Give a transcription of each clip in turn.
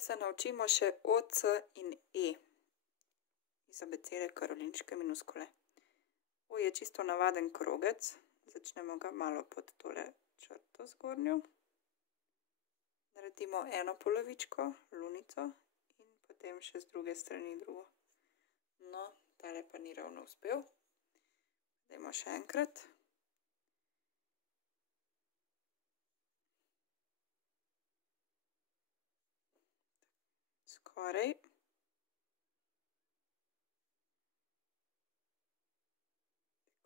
Pa se naučimo še O, C in E iz abecede karolinške minuskule. O je čisto navaden krogec. Začnemo ga malo pod tole črto zgornjo. Naredimo eno polovičko, lunico, in potem še z druge strani drugo. No, tale pa ni ravno uspel. Dajmo še enkrat. Skoraj.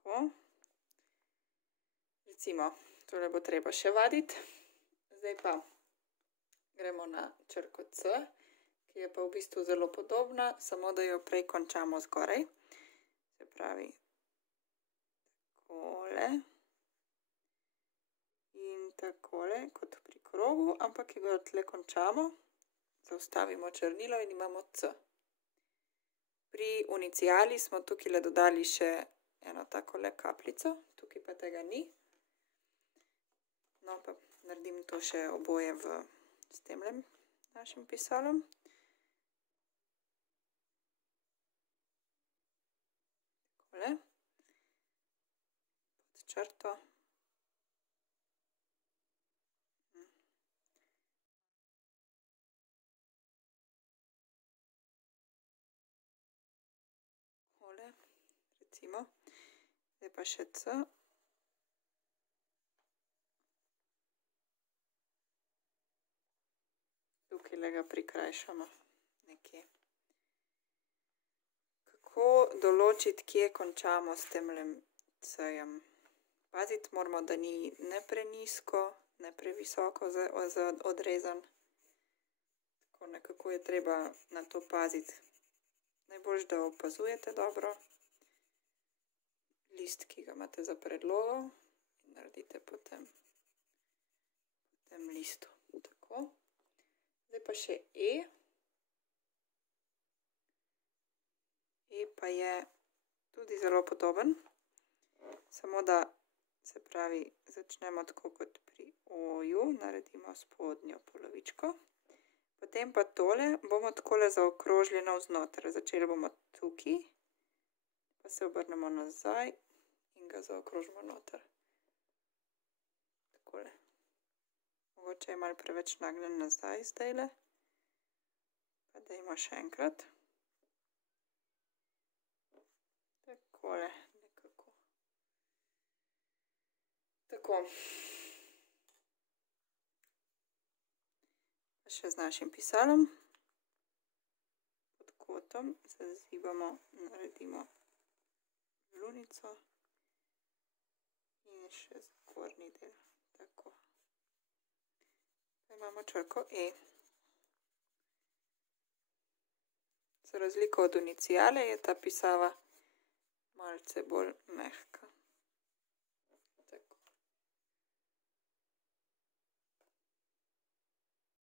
Tako. Recimo, tole bo treba še vaditi. Zdaj pa gremo na črko C, ki je pa v bistvu zelo podobna, samo da jo prej končamo zgoraj. Se pravi, takole. In takole, kot pri krogu, ampak ki ga tle končamo. Zaustavimo črnilo in imamo C. Pri uniciali smo tukaj dodali še eno takole kapljico, tukaj pa tega ni. No, pa naredim to še oboje s temle našim pisalom. Takole. Pod črto. Takole, recimo. Zdaj pa še C. Tukaj ga prikrajšamo nekje. Kako določiti, kje končamo s temle C-jem? Paziti moramo, da ni ne prenizko, ne previsoko odrezan. Tako nekako je treba na to paziti. Najboljše, da opazujete dobro list, ki ga imate za predlogo, in naredite po tem listu. Tako. Zdaj pa še E. E pa je tudi zelo podoben, samo da, se pravi, začnemo tako kot pri O-ju, naredimo spodnjo polovičko. Potem pa tole bomo takole zaokrožili navznoter. Začeli bomo tukaj, pa se obrnemo nazaj in ga zaokrožimo noter. Takole. Mogoče je malo preveč nagnjen nazaj zdajle. Pa dajmo še enkrat. Takole nekako. Tako. Pa še z našim pisalom. Pod kotom zazibamo, naredimo lunico in še zgornji del. Tako. Zdaj imamo črko E. Za razliko od uniciale je ta pisava malce bolj mehka.